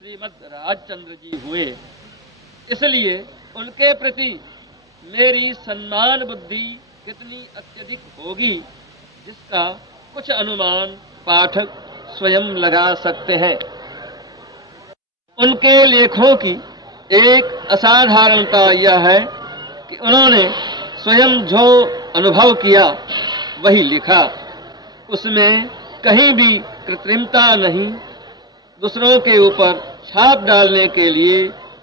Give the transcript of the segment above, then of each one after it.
श्रीमद् राजचंद्र जी हुए, इसलिए उनके प्रति मेरी सम्मान बुद्धि कितनी अत्यधिक होगी, जिसका कुछ अनुमान पाठक स्वयं लगा सकते हैं। उनके लेखों की एक असाधारणता यह है कि उन्होंने स्वयं जो अनुभव किया वही लिखा। उसमें कहीं भी कृत्रिमता नहीं। दूसरों के ऊपर छाप डालने के लिए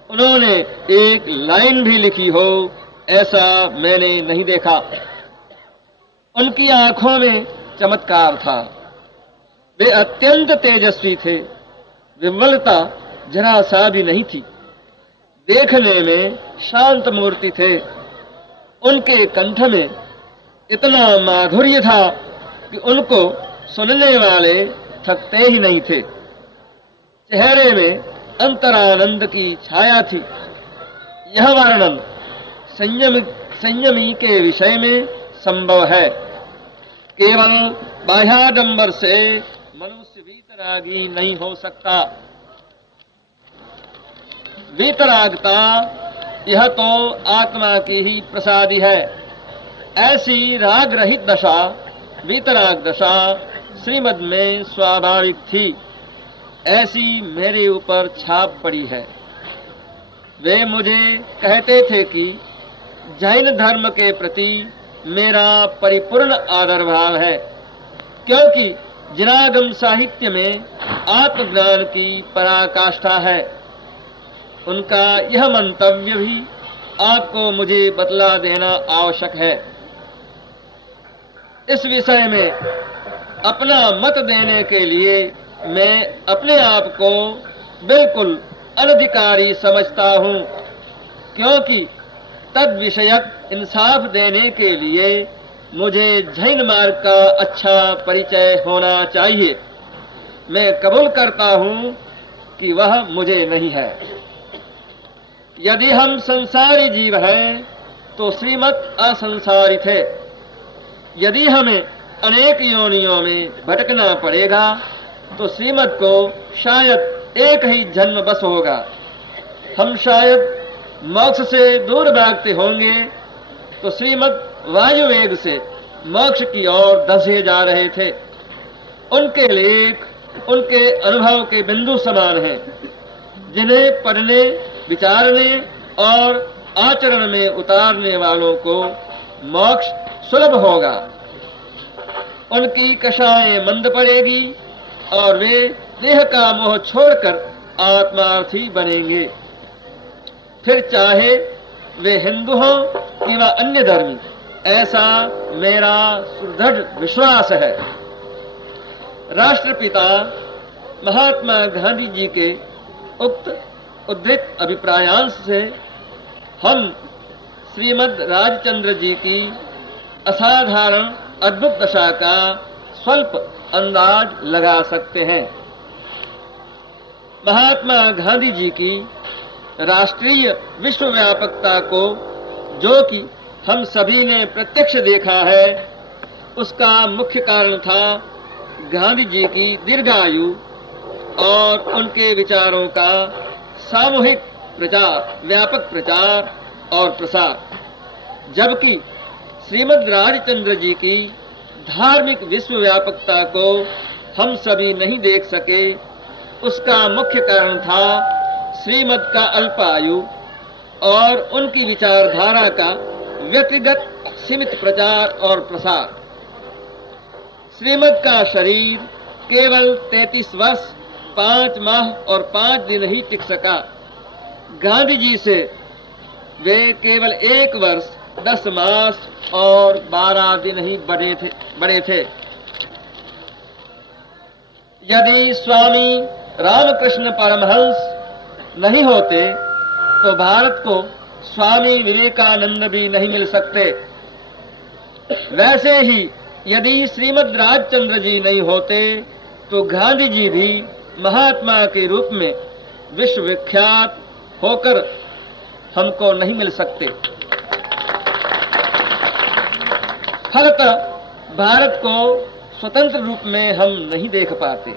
उन्होंने एक लाइन भी लिखी हो, ऐसा मैंने नहीं देखा। उनकी आंखों में चमत्कार था। वे अत्यंत तेजस्वी थे। विह्वलता जरा सा भी नहीं थी। देखने में शांत मूर्ति थे। उनके कंठ में इतना माधुर्य था कि उनको सुनने वाले थकते ही नहीं थे। चेहरे में अंतरानंद की छाया थी। यह वर्णन संयमी के विषय में संभव है। केवल बाह्याडंबर से मनुष्य वीतरागी नहीं हो सकता। वीतरागता यह तो आत्मा की ही प्रसादी है। ऐसी राग रहित दशा, वीतराग दशा श्रीमद् में स्वाभाविक थी। ऐसी मेरे ऊपर छाप पड़ी है। वे मुझे कहते थे कि जैन धर्म के प्रति मेरा परिपूर्ण आदर भाव है, क्योंकि जिनागम साहित्य में आत्मज्ञान की पराकाष्ठा है। उनका यह मंतव्य भी आपको मुझे बतला देना आवश्यक है। इस विषय में अपना मत देने के लिए मैं अपने आप को बिल्कुल अनधिकारी समझता हूँ, क्योंकि तद विषयक इंसाफ देने के लिए मुझे जैन मार्ग का अच्छा परिचय होना चाहिए। मैं कबूल करता हूँ कि वह मुझे नहीं है। यदि हम संसारी जीव हैं तो श्रीमद् असंसारित है। यदि हमें अनेक योनियों में भटकना पड़ेगा तो श्रीमद् को शायद एक ही जन्म बस होगा। हम शायद मोक्ष से दूर भागते होंगे तो श्रीमद् वायुवेग से मोक्ष की ओर धंसे जा रहे थे। उनके लेख उनके अनुभव के बिंदु समान हैं, जिन्हें पढ़ने, विचारने और आचरण में उतारने वालों को मोक्ष सुलभ होगा। उनकी कषाएं मंद पड़ेगी और वे देह का मोह छोड़कर आत्मार्थी बनेंगे। फिर चाहे वे हिंदू हों कि वा अन्य धर्मी, ऐसा मेरा सुदृढ़ विश्वास है। राष्ट्रपिता महात्मा गांधी जी के उक्त उद्धृत अभिप्रायांश से हम श्रीमद् राजचंद्र जी की असाधारण अद्भुत दशा का स्वल्प अंदाज लगा सकते हैं। महात्मा गांधी जी की राष्ट्रीय विश्वव्यापकता को, जो कि हम सभी ने प्रत्यक्ष देखा है, उसका मुख्य कारण था गांधी जी की दीर्घायु और उनके विचारों का सामूहिक प्रचार, व्यापक प्रचार और प्रसार। जबकि श्रीमद् राजचंद्र जी की धार्मिक विश्वव्यापकता को हम सभी नहीं देख सके, उसका मुख्य कारण था श्रीमद् का अल्पायु और उनकी विचारधारा का व्यक्तिगत सीमित प्रचार और प्रसार। श्रीमद् का शरीर केवल 33 वर्ष 5 माह और 5 दिन ही टिक सका। गांधी जी से वे केवल 1 वर्ष 10 मास और 12 दिन ही बड़े थे। यदि स्वामी रामकृष्ण परमहंस नहीं होते तो भारत को स्वामी विवेकानंद भी नहीं मिल सकते। वैसे ही यदि श्रीमद् राजचंद्र जी नहीं होते तो गांधी जी भी महात्मा के रूप में विश्वविख्यात होकर हमको नहीं मिल सकते। फलतः भारत को स्वतंत्र रूप में हम नहीं देख पाते।